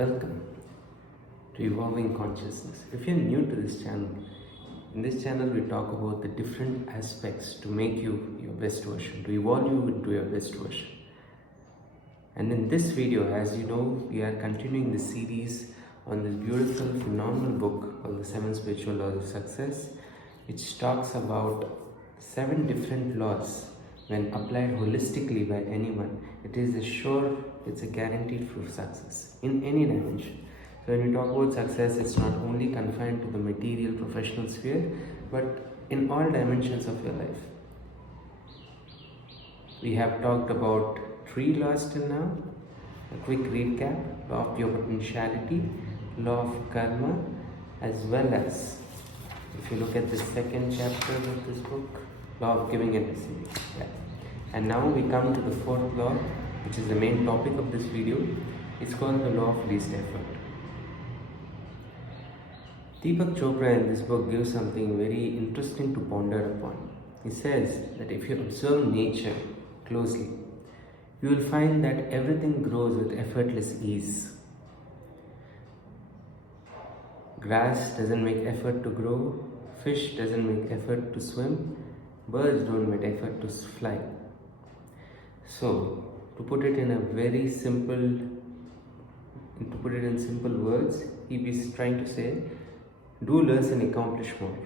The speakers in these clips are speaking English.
Welcome to Evolving Consciousness. If you're new to this channel, in this channel we talk about the different aspects to make you your best version, to evolve you into your best version. And in this video, as you know, we are continuing the series on this beautiful, phenomenal book called The 7 Spiritual Laws of Success, which talks about 7 different laws. When applied holistically by anyone, it's a guaranteed proof success in any dimension. So when we talk about success, it's not only confined to the material professional sphere, but in all dimensions of your life. We have talked about 3 laws till now. A quick recap: law of pure potentiality, law of karma, as well as, if you look at the second chapter of this book, law of giving and receiving. And now we come to the 4th law, which is the main topic of this video. It's called the law of least effort. Deepak Chopra in this book gives something very interesting to ponder upon. He says that if you observe nature closely, you will find that everything grows with effortless ease. Grass doesn't make effort to grow, fish doesn't make effort to swim, birds don't make effort to fly. So, to put it in simple words, he is trying to say, do less and accomplish more.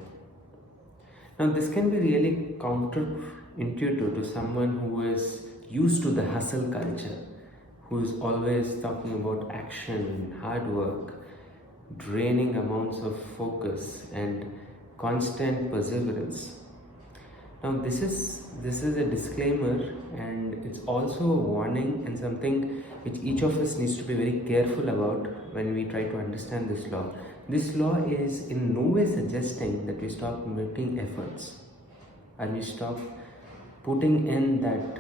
Now, this can be really counterintuitive to someone who is used to the hustle culture, who is always talking about action, hard work, draining amounts of focus and constant perseverance. Now this is a disclaimer, and it's also a warning and something which each of us needs to be very careful about when we try to understand this law. This law is in no way suggesting that we stop making efforts and we stop putting in that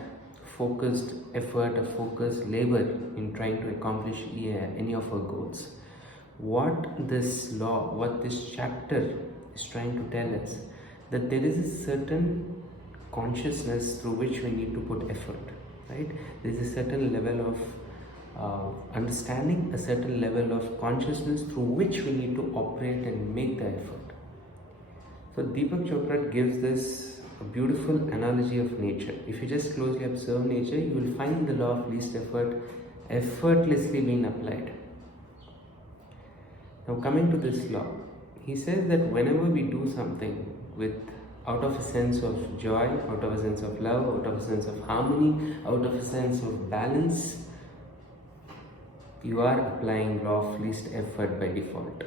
focused effort or focused labor in trying to accomplish any of our goals. What this chapter is trying to tell us, that there is a certain consciousness through which we need to put effort, right? There is a certain level of understanding, a certain level of consciousness through which we need to operate and make the effort. So Deepak Chopra gives this a beautiful analogy of nature. If you just closely observe nature, you will find the law of least effort effortlessly being applied. Now coming to this law, he says that whenever we do something out of a sense of joy, out of a sense of love, out of a sense of harmony, out of a sense of balance, you are applying law of least effort by default.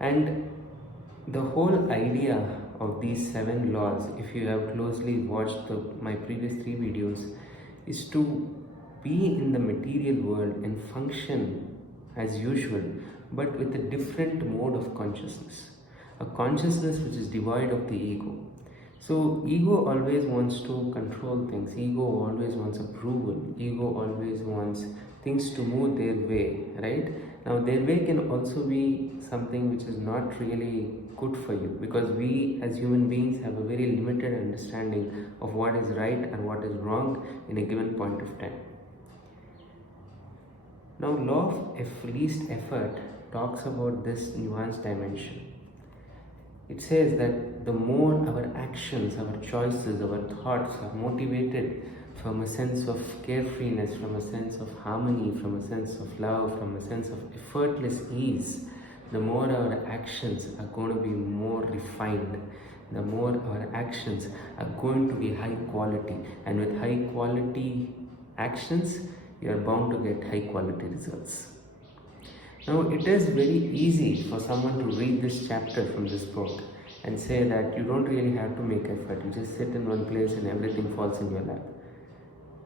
And the whole idea of these 7 laws, if you have closely watched my previous 3 videos, is to be in the material world and function as usual, but with a different mode of consciousness. A consciousness which is devoid of the ego. So ego always wants to control things, ego always wants approval, ego always wants things to move their way, right? Now their way can also be something which is not really good for you, because we as human beings have a very limited understanding of what is right and what is wrong in a given point of time. Now law of least effort talks about this nuanced dimension. It says that the more our actions, our choices, our thoughts are motivated from a sense of carefreeness, from a sense of harmony, from a sense of love, from a sense of effortless ease, the more our actions are going to be more refined, the more our actions are going to be high quality. And with high quality actions, you are bound to get high quality results. Now, it is very easy for someone to read this chapter from this book and say that you don't really have to make effort, you just sit in one place and everything falls in your lap.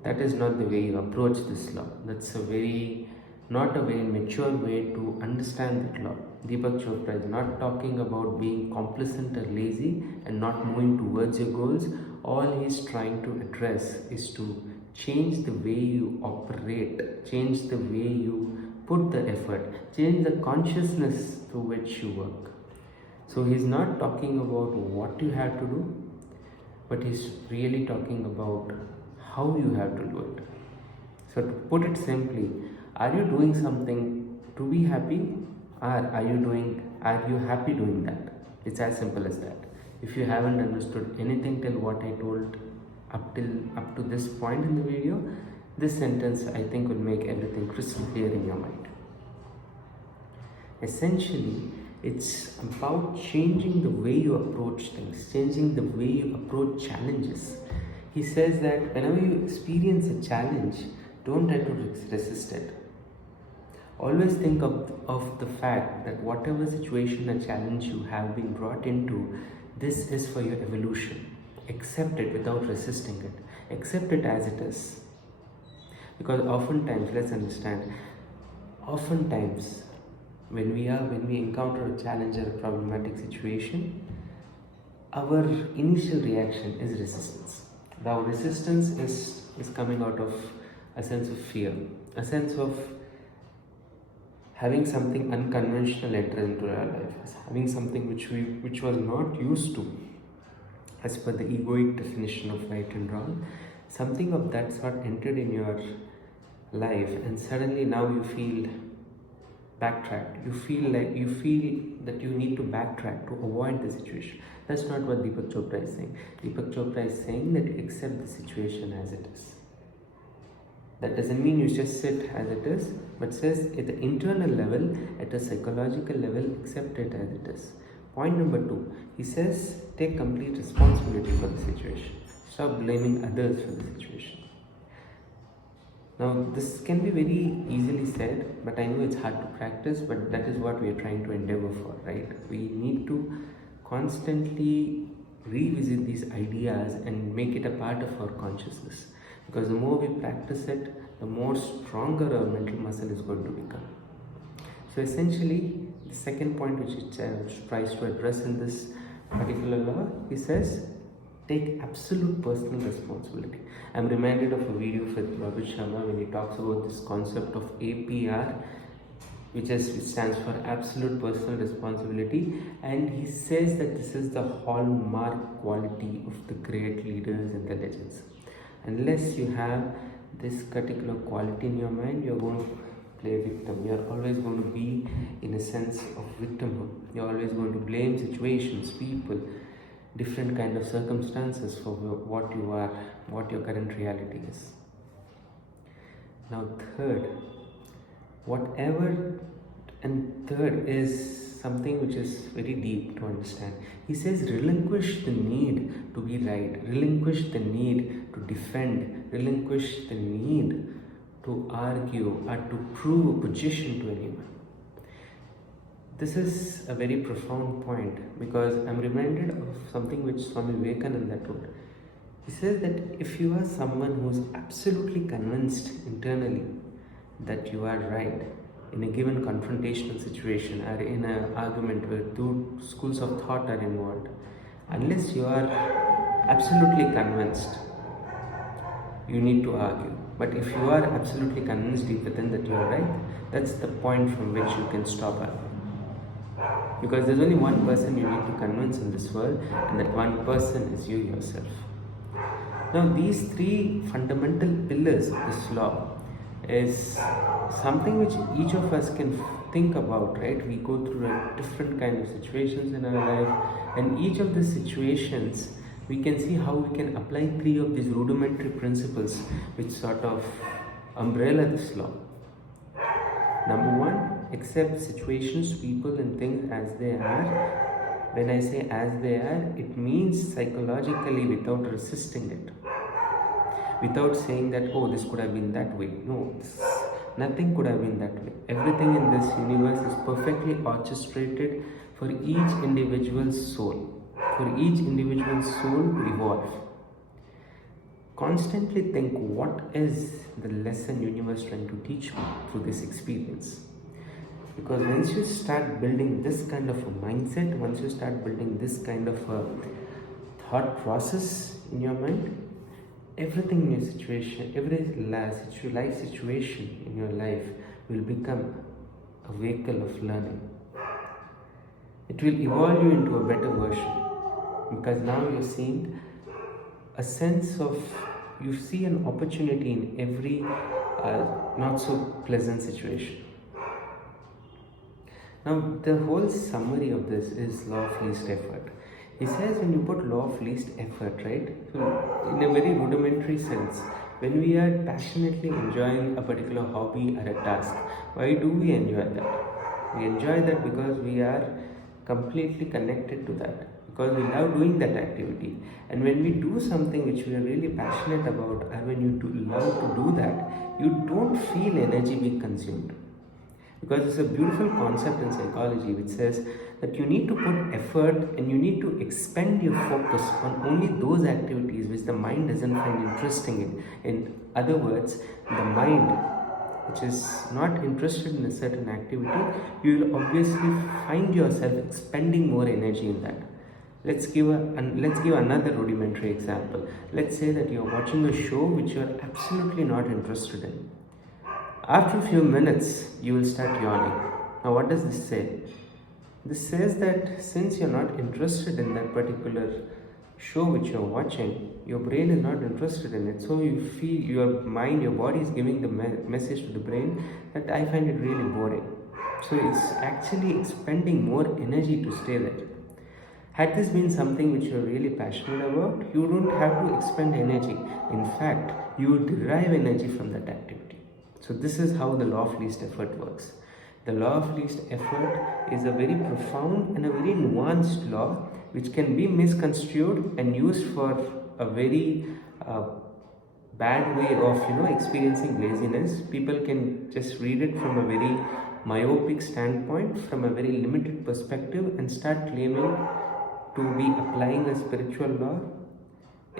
That is not the way you approach this law. That's not a very mature way to understand that law. Deepak Chopra is not talking about being complacent or lazy and not moving towards your goals. All he is trying to address is to change the way you operate, change the way you put the effort, change the consciousness through which you work. So he's not talking about what you have to do, but he's really talking about how you have to do it. So to put it simply, Are you doing something to be happy, or are you happy doing that? It's as simple as that. If you haven't understood anything till what I told up to this point in the video, this sentence I think will make everything crystal clear in your mind. Essentially, it's about changing the way you approach things, changing the way you approach challenges. He says that whenever you experience a challenge, don't try to resist it. Always think of the fact that whatever situation or challenge you have been brought into, this is for your evolution. Accept it without resisting it. Accept it as it is. Because oftentimes, let's understand, oftentimes when we encounter a challenge or a problematic situation, our initial reaction is resistance. Now resistance is coming out of a sense of fear, a sense of having something unconventional enter into our life, having something which was not used to as per the egoic definition of right and wrong. Something of that sort entered in your life, and suddenly now you feel backtracked. You feel that you need to backtrack to avoid the situation. That's not what Deepak Chopra is saying. Deepak Chopra is saying that you accept the situation as it is. That doesn't mean you just sit as it is, but says at the internal level, at a psychological level, accept it as it is. Point number 2, he says, take complete responsibility for the situation. Stop blaming others for the situation. Now, this can be very easily said, but I know it's hard to practice, but that is what we are trying to endeavor for, right? We need to constantly revisit these ideas and make it a part of our consciousness. Because the more we practice it, the more stronger our mental muscle is going to become. So essentially, the second point which it tries to address in this particular law, he says, take absolute personal responsibility. I'm reminded of a video with Robert Sharma when he talks about this concept of APR, which stands for absolute personal responsibility, and he says that this is the hallmark quality of the great leaders and the legends. Unless you have this particular quality in your mind, you're going to play victim. You're always going to be in a sense of victimhood. You're always going to blame situations, people, different kind of circumstances for what you are, what your current reality is. Now third is something which is very deep to understand. He says relinquish the need to be right, relinquish the need to defend, relinquish the need to argue or to prove a position to anyone. This is a very profound point, because I'm reminded of something which Swami Vivekananda told. He says that if you are someone who's absolutely convinced internally that you are right in a given confrontational situation or in an argument where two schools of thought are involved, unless you are absolutely convinced, you need to argue. But if you are absolutely convinced deep within that you are right, that's the point from which you can stop arguing. Because there's only one person you need to convince in this world, and that one person is you yourself. Now, these three fundamental pillars of this law is something which each of us can think about, right? We go through different kind of situations in our life, and each of these situations, we can see how we can apply three of these rudimentary principles which sort of umbrella this law. Number 1, accept situations, people and things as they are. When I say as they are, it means psychologically without resisting it. Without saying that, oh, this could have been that way. No, nothing could have been that way. Everything in this universe is perfectly orchestrated for each individual's soul. For each individual soul to evolve. Constantly think, what is the lesson universe trying to teach me through this experience? Because once you start building this kind of a mindset, once you start building this kind of a thought process in your mind, everything in your situation, every life situation in your life will become a vehicle of learning. It will evolve you into a better version. Because now you're seeing a sense of, you see an opportunity in every not so pleasant situation. Now, the whole summary of this is law of least effort. He says when you put law of least effort, right? So, in a very rudimentary sense, when we are passionately enjoying a particular hobby or a task, why do we enjoy that? We enjoy that because we are completely connected to that, because we love doing that activity. And when we do something which we are really passionate about, or when you love to do that, you don't feel energy being consumed. Because it's a beautiful concept in psychology which says that you need to put effort and you need to expend your focus on only those activities which the mind doesn't find interesting in other words, the mind which is not interested in a certain activity, you will obviously find yourself expending more energy in that. Let's give another rudimentary example. Let's say that you're watching a show which you are absolutely not interested in. After a few minutes, you will start yawning. Now, what does this say? This says that since you're not interested in that particular show which you're watching, your brain is not interested in it. So you feel your mind, your body is giving the message to the brain that I find it really boring. So it's actually expending more energy to stay there. Had this been something which you're really passionate about, you don't have to expend energy. In fact, you would derive energy from that activity. So this is how the law of least effort works. The law of least effort is a very profound and a very nuanced law which can be misconstrued and used for a very bad way of experiencing laziness. People can just read it from a very myopic standpoint, from a very limited perspective, and start claiming to be applying a spiritual law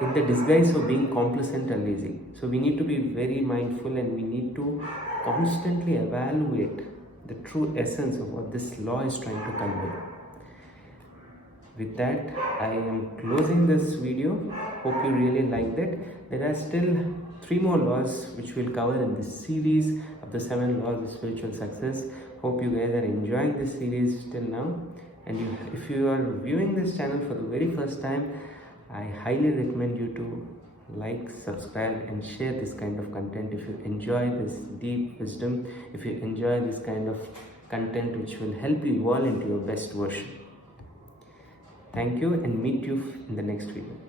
in the disguise of being complacent and lazy. So we need to be very mindful and we need to constantly evaluate the true essence of what this law is trying to convey. With that, I am closing this video. Hope you really liked it. There are still 3 more laws which we'll cover in this series of the 7 laws of spiritual success. Hope you guys are enjoying this series till now. And if you are viewing this channel for the very first time, I highly recommend you to like, subscribe and share this kind of content if you enjoy this deep wisdom, if you enjoy this kind of content which will help you evolve into your best version. Thank you and meet you in the next video.